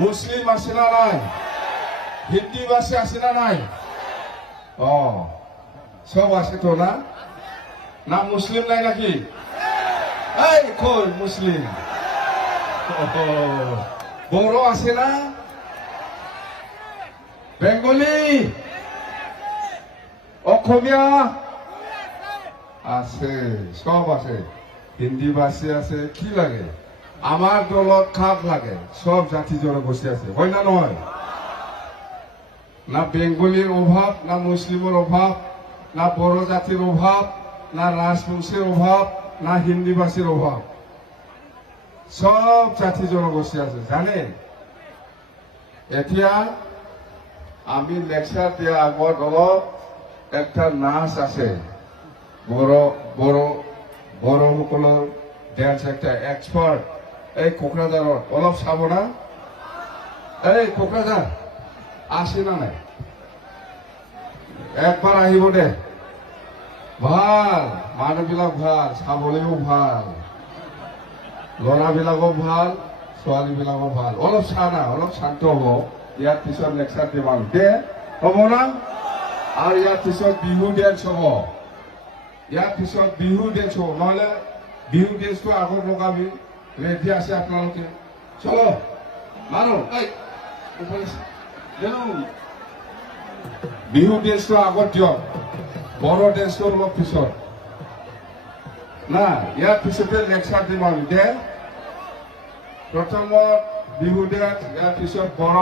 মুসলিম আছে না নাই? হিন্দি ভাষী আছে না নাই? সব আছে তো না? না মুসলিম নাই নাকি? এই কই মুসলিম? বড় আছে না? বেঙ্গলি, অসমীয়া আছে, সব আছে। হিন্দি ভাষী আছে, কি লাগে? আমার দলত খাপ লাগে, সব জাতি জনগোষ্ঠী আছে, হয় না নহয়? না বেঙ্গলির অভাব, না মুসলিমের অভাব, না বড় জাতির অভাব, না রাজবংশের অভাব, না হিন্দি ভাষীর অভাব, সব জাতি জনগোষ্ঠী আছে জানেন। এতিয়া আমি লেকচার দিয়া আগত অলপ একটা নাচ আছে, বড় বড় বড় সকলের ড্যান্স, একটা এক্সপার্ট এই কোকরাঝারত অলপ চাব না? এই কোকরাঝার আসে না নাই? একবার আহিব দে, ভাল মানুহবিলাক ভাল, চাবলৈও ভাল, ল'ৰাবিলাকো ভাল, ছোৱালীবিলাকো ভাল। অলপ চা না, অলপ শান্ত হব। ইয়াৰ পিছত লেকচাৰ দিম আৰু দে, হ'ব না? আৰু ইয়াৰ পিছত বিহু ডেন্স হ'ব, ইয়াৰ পিছত বিহু ডেন্স হ'ব, নহলে বিহু ডেন্সটো আগত লগাবি। ৰেডি আছে আপোনালোকে? চলো মানো, বিহু ডেন্সটো আগত দিয়ক, বড় ডেন্সটো অলপ পিছত না। ইয়াৰ পিছতে লেকচাৰ দিম আমি দে। প্ৰথমত বিহু ডেন্স, ইয়াৰ পিছত বড়